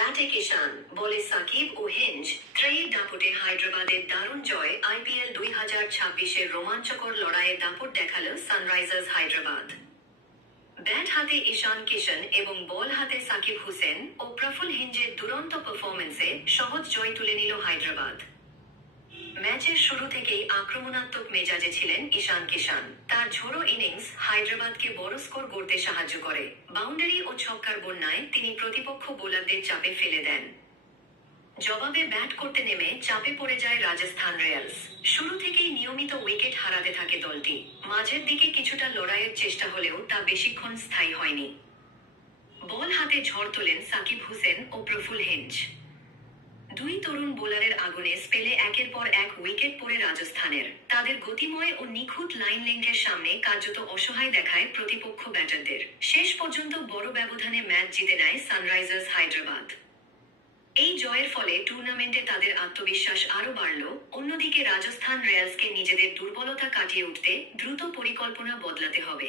ব্যাটে কিষান, বলে সাকিব ও হেঞ্জ, ত্রয়ীর দাপটে হায়দ্রাবাদের দারুণ জয়। আইপিএল 2026-এর রোমাঞ্চকর লড়াইয়ে দাপট দেখালো সানরাইজার্স হায়দ্রাবাদ। ব্যাট হাতে ঈশান কিষান এবং বল হাতে সাকিব হুসেন ও প্রফুল হেঞ্জের দুরন্ত পারফরম্যান্সে সহজ জয় তুলে নিল হায়দ্রাবাদ। ম্যাচের শুরু থেকেই আক্রমণাত্মক মেজাজে ছিলেন ঈশান কিষান। তার ঝোড়ো ইনিংস হায়দ্রাবাদকে বড় স্কোর গড়তে সাহায্য করে। বাউন্ডারি ও ছক্কার বন্যায় তিনি প্রতিপক্ষ বোলারদের চাপে ফেলে দেন। জবাবে ব্যাট করতে নেমে চাপে পড়ে যায় রাজস্থান রয়্যালস। শুরু থেকেই নিয়মিত উইকেট হারাতে থাকে দলটি। মাঝের দিকে কিছুটা লড়াইয়ের চেষ্টা হলেও তা বেশিক্ষণ স্থায়ী হয়নি। বল হাতে ঝড় তোলেন সাকিব হুসেন ও প্রফুল হেঞ্জ। দুই তরুণ বোলারের আগুনে স্পেলে একের পর এক উইকেট পড়ে রাজস্থানের। তাদের গতিময় ও নিখুঁত লাইন লেংথের সামনে কার্যত অসহায় দেখায় প্রতিপক্ষ ব্যাটারদের। শেষ পর্যন্ত বড় ব্যবধানে ম্যাচ জিতে নেয় সানরাইজার্স হায়দ্রাবাদ। এই জয়ের ফলে টুর্নামেন্টে তাদের আত্মবিশ্বাস আরও বাড়ল। অন্যদিকে রাজস্থান রয়্যালসকে নিজেদের দুর্বলতা কাটিয়ে উঠতে দ্রুত পরিকল্পনা বদলাতে হবে।